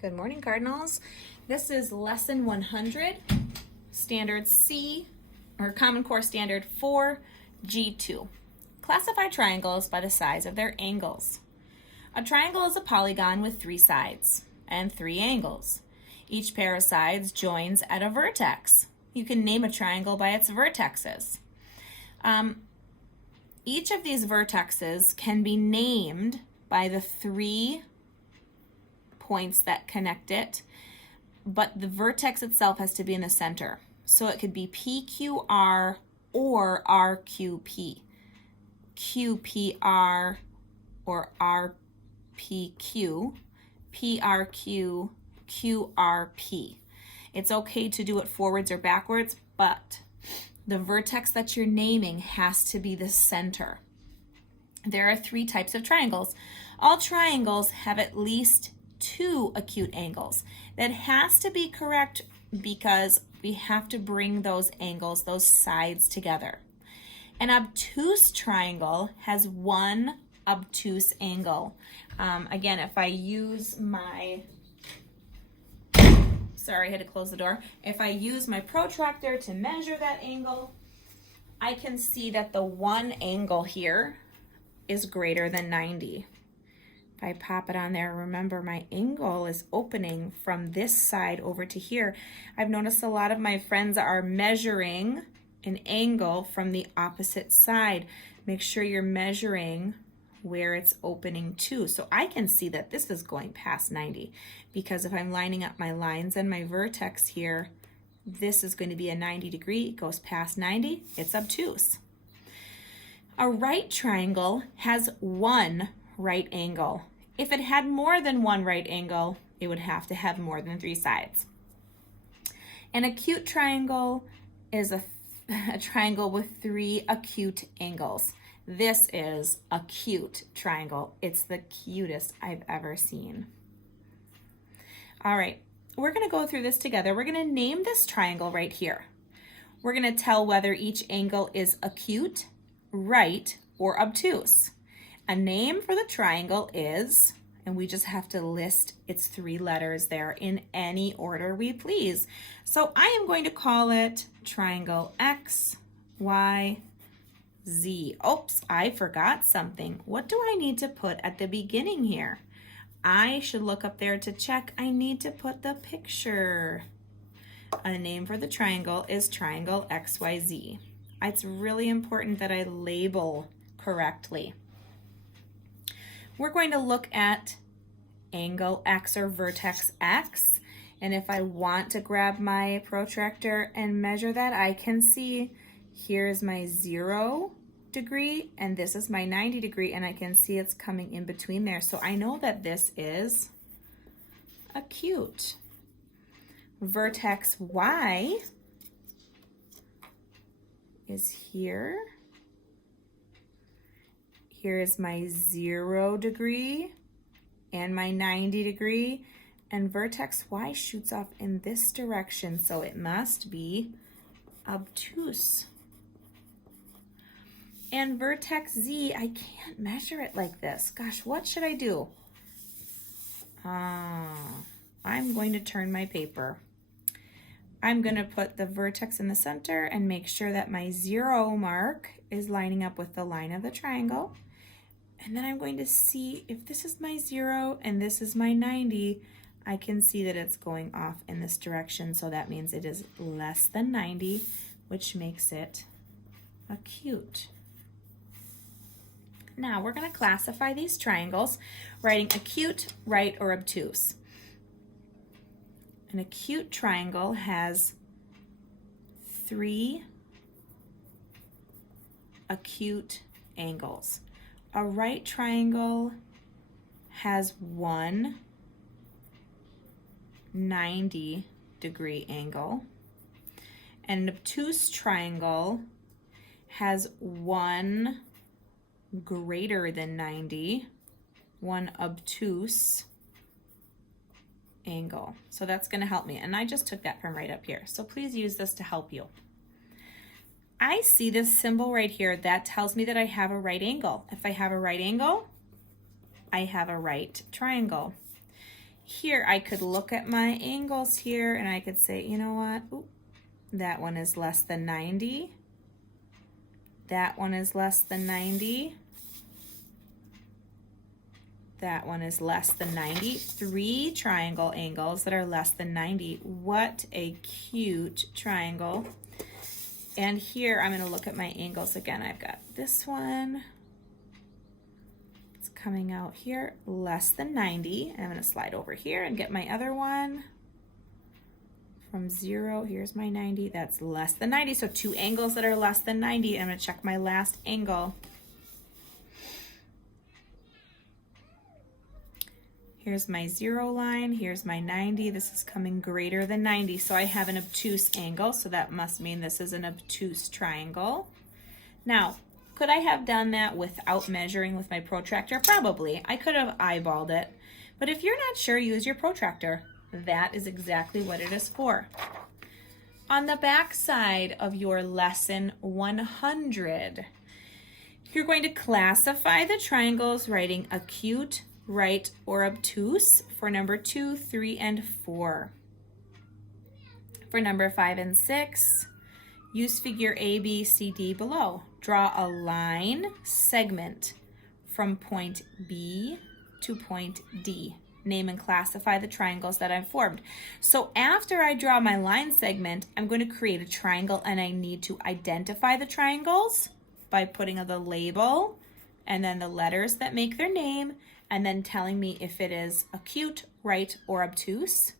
Good morning, Cardinals. This is lesson 100, standard C, or Common Core standard 4.G.2. Classify triangles by the size of their angles. A triangle is a polygon with 3 sides and 3 angles. Each pair of sides joins at a vertex. You can name a triangle by its vertexes. Each of these vertexes can be named by the 3 points that connect it, but the vertex itself has to be in the center. So it could be PQR or RQP, QPR or RPQ, PRQ, QRP. It's okay to do it forwards or backwards, but the vertex that you're naming has to be the center. There are 3 types of triangles. All triangles have at least 2 acute angles. That has to be correct because we have to bring those angles, those sides together. An obtuse triangle has 1 obtuse angle. Again, if I use my, sorry, I had to close the door. If I use my protractor to measure that angle, I can see that the 1 angle here is greater than 90. If I pop it on there, remember my angle is opening from this side over to here. I've noticed a lot of my friends are measuring an angle from the opposite side. Make sure you're measuring where it's opening to. So I can see that this is going past 90 because if I'm lining up my lines and my vertex here, this is going to be a 90 degree. It goes past 90, it's obtuse. A right triangle has 1 right angle. If it had more than 1 right angle, it would have to have more than 3 sides. An acute triangle is a triangle with 3 acute angles. This is a cute triangle. It's the cutest I've ever seen. All right, we're going to go through this together. We're going to name this triangle right here. We're going to tell whether each angle is acute, right, or obtuse. A name for the triangle is, and we just have to list its 3 letters there in any order we please. So I am going to call it triangle X, Y, Z. Oops, I forgot something. What do I need to put at the beginning here? I should look up there to check. I need to put the picture. A name for the triangle is triangle XYZ. It's really important that I label correctly. We're going to look at angle X or vertex X. And if I want to grab my protractor and measure that, I can see here's my 0 degree and this is my 90 degree, and I can see it's coming in between there. So I know that this is acute. Vertex Y is here. Here is my 0 degree and my 90 degree, and vertex Y shoots off in this direction, so it must be obtuse. And vertex Z, I can't measure it like this. Gosh, what should I do? I'm going to turn my paper. I'm going to put the vertex in the center and make sure that my 0 mark is lining up with the line of the triangle. And then I'm going to see if this is my 0 and this is my 90, I can see that it's going off in this direction. So that means it is less than 90, which makes it acute. Now we're going to classify these triangles, writing acute, right, or obtuse. An acute triangle has 3 acute angles. A right triangle has 1 90 degree angle. And an obtuse triangle has 1 greater than 90, 1 obtuse angle. So that's going to help me. And I just took that from right up here. So please use this to help you. I see this symbol right here that tells me that I have a right angle. If I have a right angle, I have a right triangle. here I could look at my angles here and I could say, you know what, ooh, that one is less than 90. That one is less than 90. That one is less than 90. 3 triangle angles that are less than 90. What a cute triangle. And here I'm going to look at my angles again. I've got this one. It's coming out here, less than 90. And I'm going to slide over here and get my other one. From 0, here's my 90. That's less than 90. So 2 angles that are less than 90. I'm going to check my last angle. Here's my 0 line, here's my 90. This is coming greater than 90, so I have an obtuse angle, so that must mean this is an obtuse triangle. Now, could I have done that without measuring with my protractor? Probably. I could have eyeballed it, but if you're not sure, use your protractor. That is exactly what it is for. On the back side of your lesson 100, you're going to classify the triangles writing acute, right, or obtuse for number 2, 3, and 4. For number 5 and 6, use figure A, B, C, D below. Draw a line segment from point B to point D. Name and classify the triangles that I've formed. So after I draw my line segment, I'm going to create a triangle, and I need to identify the triangles by putting the label and then the letters that make their name, and then telling me if it is acute, right, or obtuse.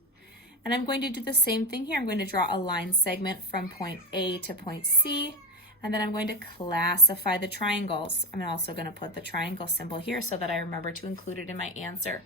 And I'm going to do the same thing here. I'm going to draw a line segment from point A to point C, and then I'm going to classify the triangles. I'm also going to put the triangle symbol here so that I remember to include it in my answer.